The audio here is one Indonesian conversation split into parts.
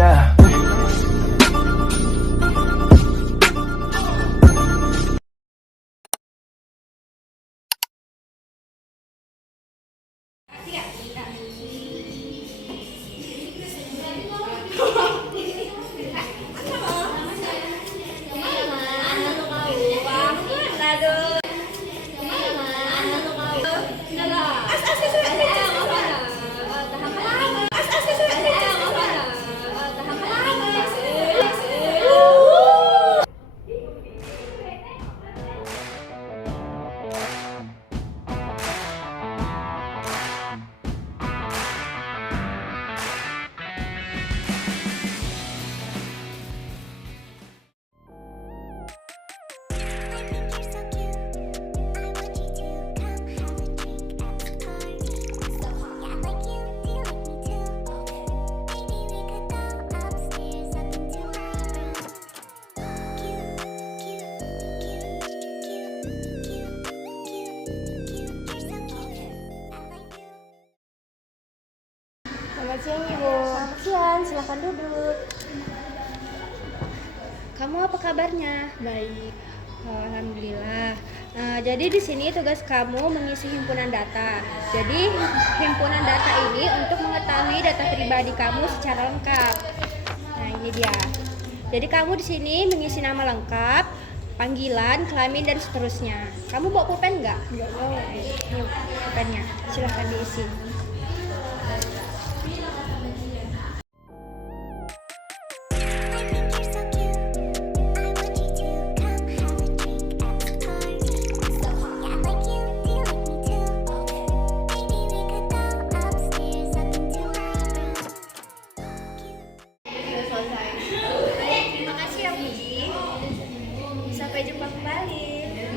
yeah. Selamat siang Ibu. Selamat siang, silakan duduk. Kamu apa kabarnya? Baik. Alhamdulillah. Jadi di sini tugas kamu mengisi himpunan data. Jadi himpunan data ini untuk mengetahui data pribadi kamu secara lengkap. Nah, ini dia. Jadi kamu di sini mengisi nama lengkap, panggilan, kelamin dan seterusnya. Kamu bawa pulpen nggak? Enggak mau. Ini pulpennya. Silahkan diisi. Terima kasih ya Puji. Sampai jumpa kembali. Ya.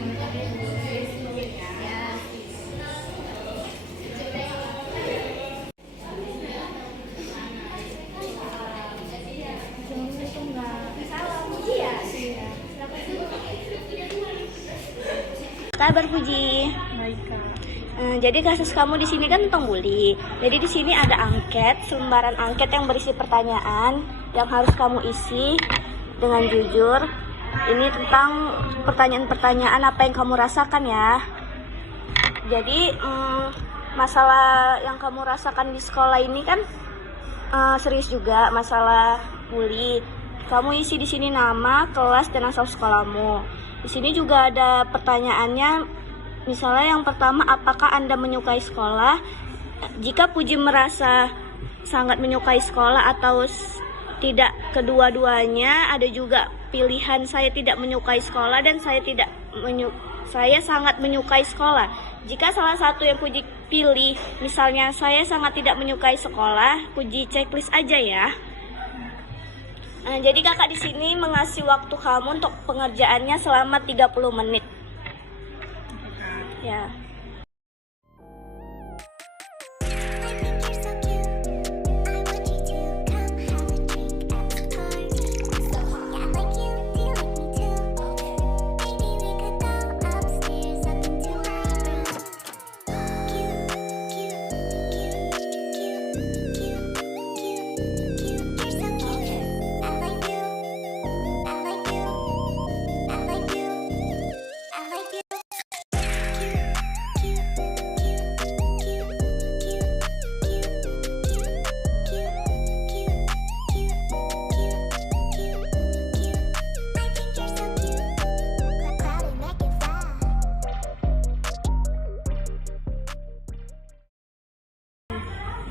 Salam Puji ya. Kabar Puji. Baik Kak. Jadi kasus kamu di sini kan tentang bully. Jadi di sini ada angket, selembaran angket yang berisi pertanyaan yang harus kamu isi dengan jujur. Ini tentang pertanyaan-pertanyaan apa yang kamu rasakan ya. Jadi masalah yang kamu rasakan di sekolah ini kan serius juga, masalah bully. Kamu isi di sini nama, kelas, dan asal sekolahmu. Di sini juga ada pertanyaannya. Misalnya yang pertama, apakah Anda menyukai sekolah? Jika Puji merasa sangat menyukai sekolah atau tidak kedua-duanya, ada juga pilihan saya tidak menyukai sekolah dan saya sangat menyukai sekolah. Jika salah satu yang Puji pilih, misalnya saya sangat tidak menyukai sekolah, Puji checklist aja ya. Jadi kakak di sini mengasih waktu kamu untuk pengerjaannya selama 30 menit. Ya.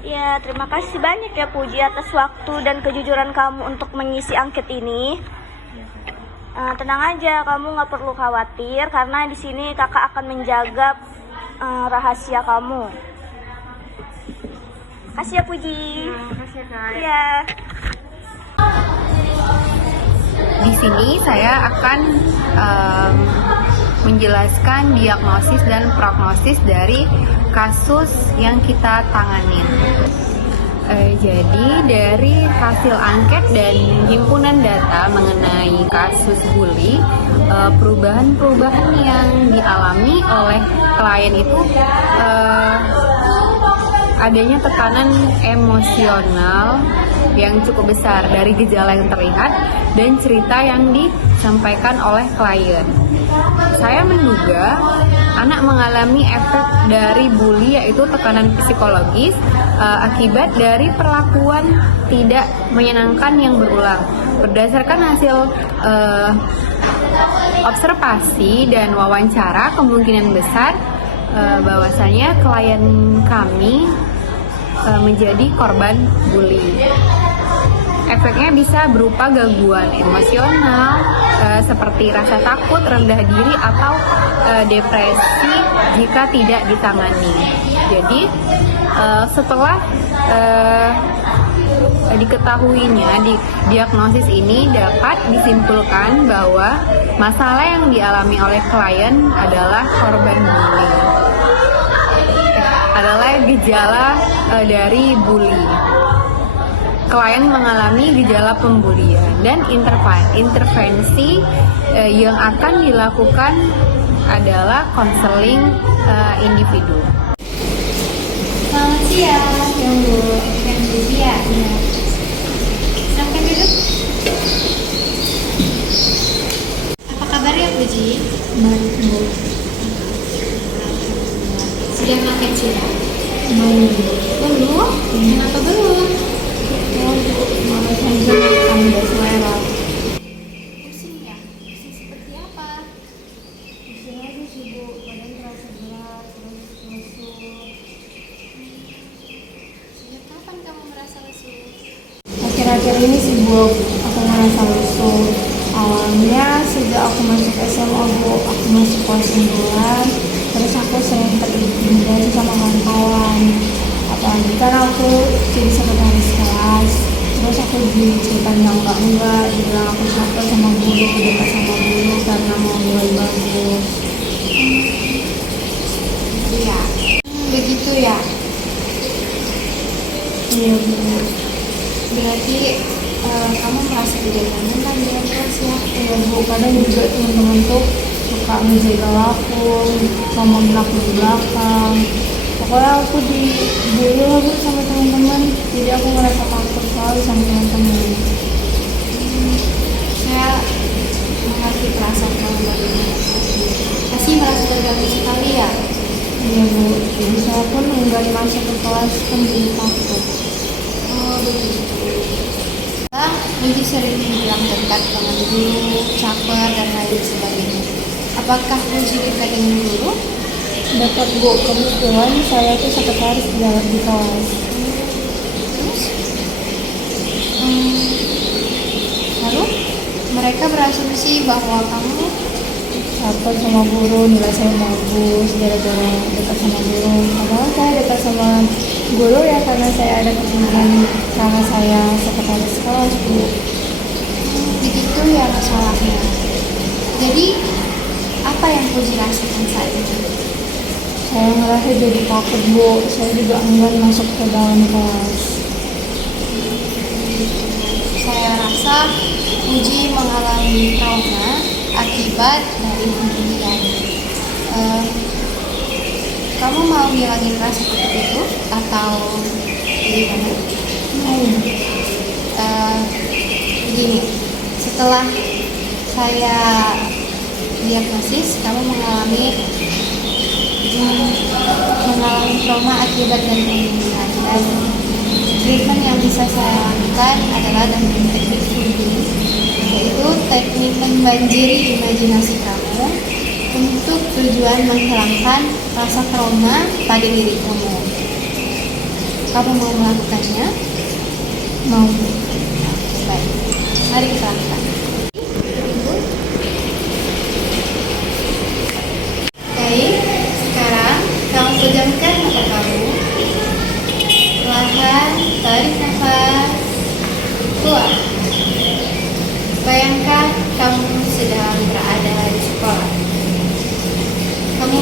Ya, terima kasih banyak ya Puji atas waktu dan kejujuran kamu untuk mengisi angket ini. Tenang aja, kamu nggak perlu khawatir karena di sini kakak akan menjaga rahasia kamu. Kasih ya Puji. Makasih ya Kak. Ya. Di sini saya akan menjelaskan diagnosis dan prognosis dari kasus yang kita tanganin. Jadi dari hasil angket dan himpunan data mengenai kasus bully, perubahan-perubahan yang dialami oleh klien itu adanya tekanan emosional yang cukup besar dari gejala yang terlihat dan cerita yang disampaikan oleh klien. Saya menduga anak mengalami efek dari bully, yaitu tekanan psikologis akibat dari perlakuan tidak menyenangkan yang berulang. Berdasarkan hasil observasi dan wawancara, kemungkinan besar bahwasanya klien kami menjadi korban bully. Efeknya bisa berupa gangguan emosional seperti rasa takut, rendah diri, atau depresi jika tidak ditangani. Jadi setelah diketahuinya diagnosis ini, dapat disimpulkan bahwa masalah yang dialami oleh klien adalah korban bully, adalah gejala dari bully. Klien mengalami gejala pembulian dan intervensi yang akan dilakukan adalah konseling individu. Selamat siang, Bu. Dan Budia. Silahkan duduk. Apa kabar ya, Puji? Baik, Bu. Sudah makan siang? Belum. Belum? Kenapa belum? Oh, Bu, malas aja makan, gak selera. Pusing ya? Pusing seperti apa? Pusing aja sih, Bu. Badan terasa berat, terus lesu. Sejak kapan kamu merasa lesu? Akhir-akhir ini sih, Bu, aku merasa lesu. Awalnya sejak aku masuk SMA, Bu, aku masuk kelas 9. Terus aku sering terintimidasi sama kawan-kawan. Apalagi kan aku jadi sekretaris kelas. Terus aku diceritain yang enggak, dibilang aku capek sama guru, dekat sama guru karena mau nilai bagus. Iya. Begitu ya? Iya, Bu. Berarti kamu merasa tidak nyaman lah di dalam kelas ya? Iya, Bu, kadang juga teman-teman tuh suka ngejegal aku, ngomongin aku di belakang. Pokoknya aku dibully lah, Bu, sama teman-teman. Jadi aku ngerasa takut selalu sama teman-teman. Saya mengerti perasaan kamu bagaimana. Pasti merasa terganggu sekali ya? Iya, Bu, jadi saya pun enggak masuk ke kelas kan jadi takut. Oh begitu. Puji sering dibilang dekat dengan guru, caper, dan lain sebagainya. Apakah Puji dekat dengan guru? Dekat, Bu, kebetulan saya tuh sekretaris di kelas. Terus? Lalu mereka berasumsi bahwa kamu Caper sama guru, nilai saya bagus gara-gara dekat sama guru. Padahal saya dekat sama guru ya karena saya ada kepentingan, karena saya sekretaris kelas, Bu. begitu ya masalahnya. Jadi apa yang Puji rasakan saat ini? Saya ngerasa jadi takut, Bu. Saya juga enggan masuk ke dalam kelas. Saya rasa Puji mengalami trauma akibat dari pembulian. Kamu mau ngilangin rasa takut itu atau gimana? Begini, setelah saya diagnosis kamu mengalami trauma akibat dari pembulian, dan treatment yang bisa saya lakukan adalah dengan teknik Fuji, yaitu teknik membanjiri imajinasi kamu untuk tujuan menghilangkan rasa trauma pada diri kamu. Kamu mau melakukannya? Mau. Baik, mari kita lakukan. Baik, sekarang kamu pejamkan mata kamu. Perlahan tarik nafas, keluar. Bayangkan kamu sedang berada di sekolah. Kamu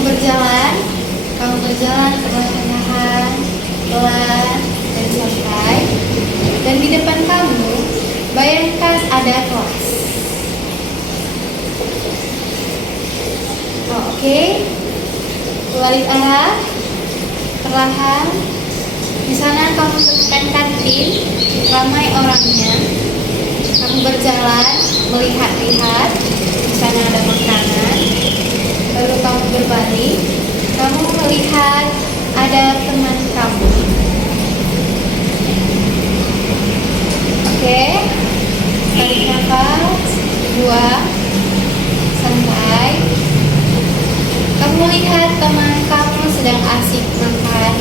berjalan perlahan-lahan, pelan dan santai. Dan di depan kamu, bayangkan ada kelas. Oke. Balik arah, perlahan, Di sana kamu temukan kantin, ramai orangnya. Kamu berjalan, melihat-lihat, di sana ada makanan. Lalu kamu berbalik, kamu melihat ada teman kamu. Oke, tarik nafas, buang, santai. Kamu lihat teman kamu sedang asik makan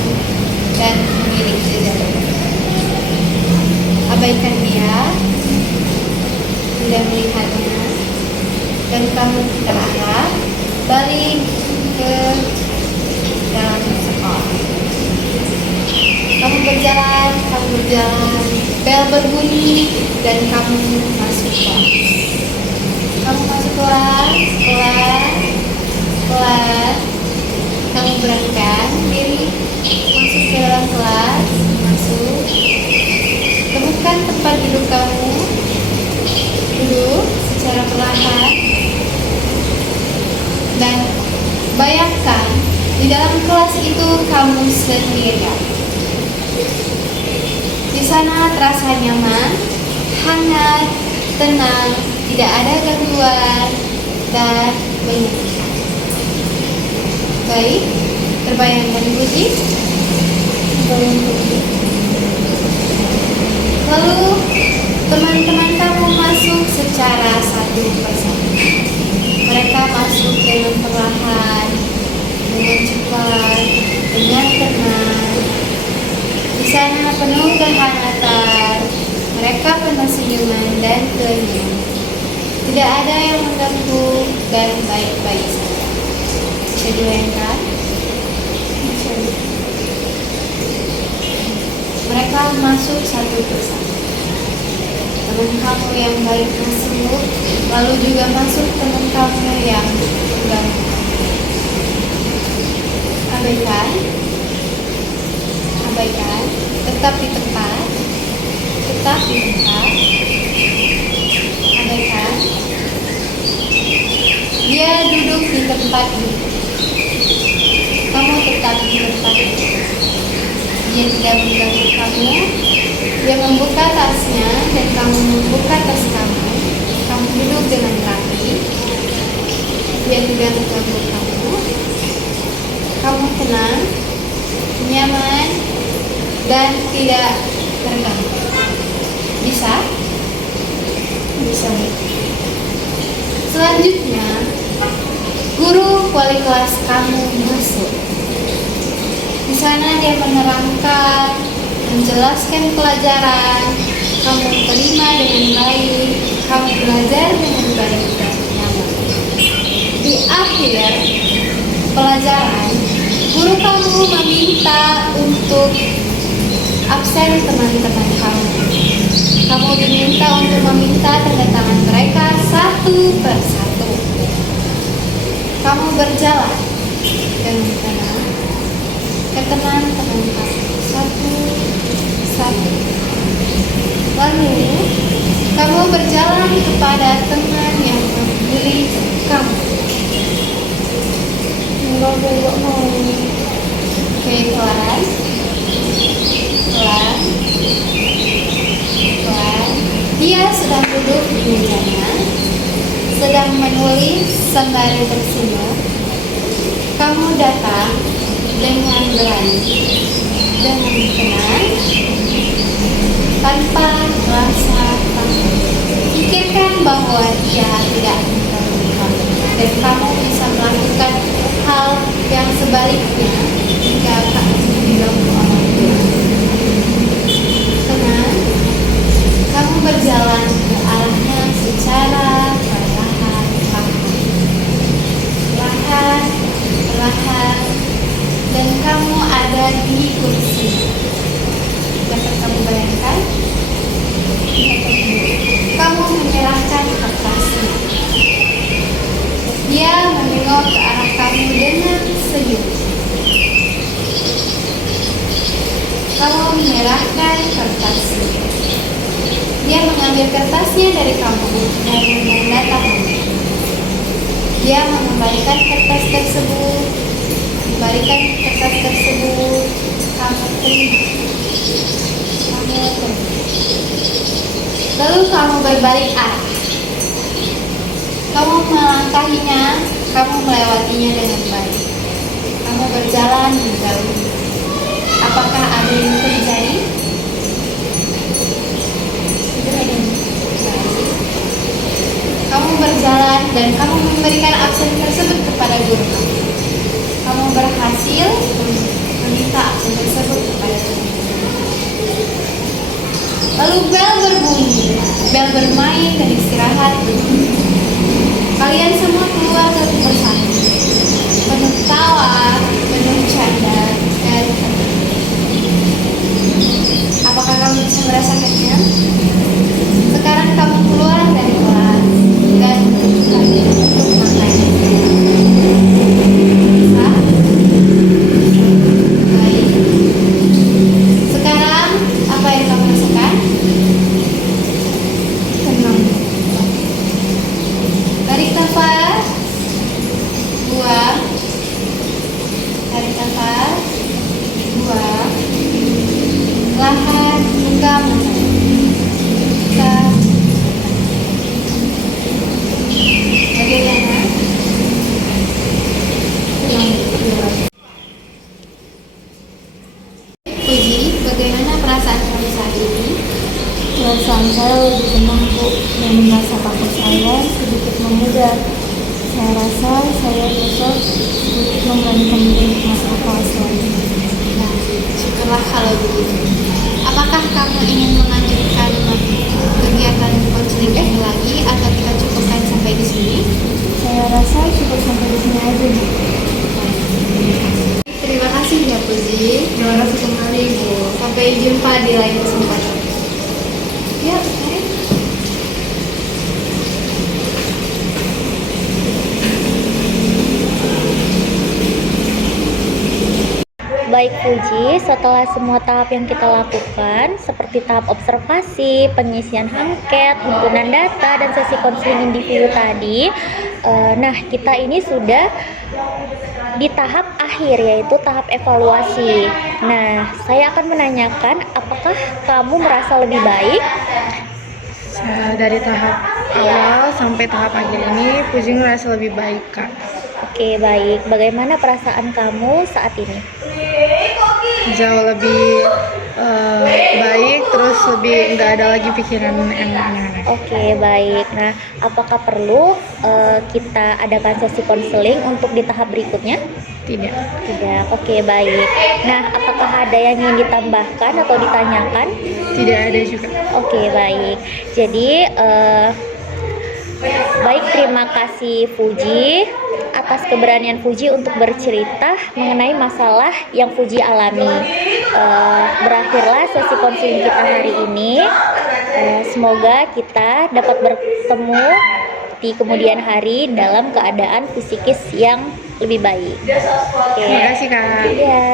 dan memilih jajan. Abaikan dia, tidak melihatnya, dan kamu terarah balik ke dalam sekolah. Kamu berjalan, bel berbunyi, dan kamu masuk kelas. Kamu masuk kelas, pelan, kamu beranikan diri masuk ke dalam kelas, masuk. Temukan tempat duduk kamu, duduk secara perlahan, dan bayangkan di dalam kelas itu kamu sendirian. Di sana terasa nyaman, hangat, tenang, tidak ada gangguan, dan menyenangkan. Baik, terbayangkan Budi? Lalu teman-teman kamu masuk secara satu persatu. Mereka masuk dengan perlahan, dengan cepat, dengan tenang. Di sana penuh kehangatan, mereka penuh senyuman dan kenyamanan. Tidak ada yang mengganggu dan baik-baik saja. Bisa dibayangkan? Mereka masuk satu persatu. Teman kamu yang baik masuk, lalu juga masuk teman kamu yang mengganggu. Abaikan, tetap di tempat, abaikan. Dia duduk di tempat duduk. Kamu tetap di tempat duduk. Dia tidak mengganggu kamu. Dia membuka tasnya dan kamu membuka tas kamu. Kamu duduk dengan rapi. Dia tidak mengganggu kamu. Kamu tenang, nyaman, dan tidak terganggu. Bisa? Bisa. Selanjutnya, guru wali kelas kamu masuk. Di sana dia menerangkan, menjelaskan pelajaran, kamu terima dengan baik, kamu belajar dengan baik dan nyaman. Di akhir pelajaran, guru kamu meminta untuk absen teman-teman kamu. Kamu diminta untuk meminta tanda tangan mereka satu persatu. Kamu berjalan dengan tenang ke teman-teman kamu satu persatu. Lalu kamu berjalan kepada teman yang memilih kamu. Oke, pelan. Dia sedang duduk di mejanya, sedang menulis sembari tersenyum. Kamu datang dengan berani, dengan tenang, tanpa rasa takut. Pikirkan bahwa dia tidak mengganggu kamu, dan kamu bisa melakukan hal yang sebaliknya jika kamu diganggu orang tua. Tenang, kamu berjalan ke arahnya secara perlahan, dan kamu ada di kursi. Dapat kamu bayangkan? Kamu menyerahkan kertasnya. Dia menengok ke arah kamu dengan senyum. Kamu menyerahkan kertasnya. Dia mengambil kertasnya dari kamu dan menandatangani. Dia mengembalikan kertas tersebut memberikan kertas tersebut. Kamu terima. Kamu terima. Lalu kamu berbalik arah. Kamu melangkahinya, kamu melewatinya dengan baik. Kamu berjalan menjauh. Apakah ada yang terjadi? Tidak ada yang terjadi. Kamu berjalan dan kamu memberikan absen tersebut kepada guru kamu. Kamu berhasil meminta absen tersebut kepada guru. Lalu bel berbunyi, bel bermain dan istirahat berbunyi. Kalian semua keluar satu persatu, penuh tawa, penuh canda, dan apakah kamu bisa merasakannya? Sekarang kamu keluar dari kelas dan menuju untuk makan. Bisa? Baik. Sekarang apa yang kamu rasakan? Tenang. Tarik nafas. Buang. Tarik nafas. Buang. Lahan buka mata. Buka. Bagaimana? Tenang. Puji, bagaimana perasaan kamu saat ini? Perasaan saya lebih tenang, Bu, dan rasa takut saya sedikit memudar. Saya rasa saya besok sedikit memberanikan diri untuk masuk kelas lagi. Nah, syukurlah kalau begitu. Apakah kamu ingin melanjutkan kegiatan konseling ini lagi atau kita cukupkan sampai di sini? Saya rasa cukup sampai di sini aja, Bu. Terima kasih ya, Puji. Terima kasih kembali, Bu. Sampai jumpa di lain kesempatan. Ya, mari. Baik Puji, setelah semua tahap yang kita lakukan seperti tahap observasi, pengisian angket, himpunan data, dan sesi konseling individu tadi, nah kita ini sudah di tahap akhir yaitu tahap evaluasi. Nah, saya akan menanyakan apakah kamu merasa lebih baik? Dari tahap awal sampai tahap akhir ini, Puji ngerasa lebih baik, Kak. Oke, baik. Bagaimana perasaan kamu saat ini? Jauh lebih baik, terus lebih nggak ada lagi pikiran yang aneh-aneh. Oke, baik. Nah, apakah perlu kita adakan sesi konseling untuk di tahap berikutnya? Tidak. Tidak. Oke, baik. Nah, apakah ada yang ingin ditambahkan atau ditanyakan? Tidak ada juga. Oke, baik. Jadi, baik, terima kasih Puji atas keberanian Puji untuk bercerita mengenai masalah yang Puji alami. Berakhirlah sesi konseling kita hari ini. Semoga kita dapat bertemu di kemudian hari dalam keadaan fisikis yang lebih baik. Oke. Terima kasih, Kak. Iya.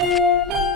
Thank you.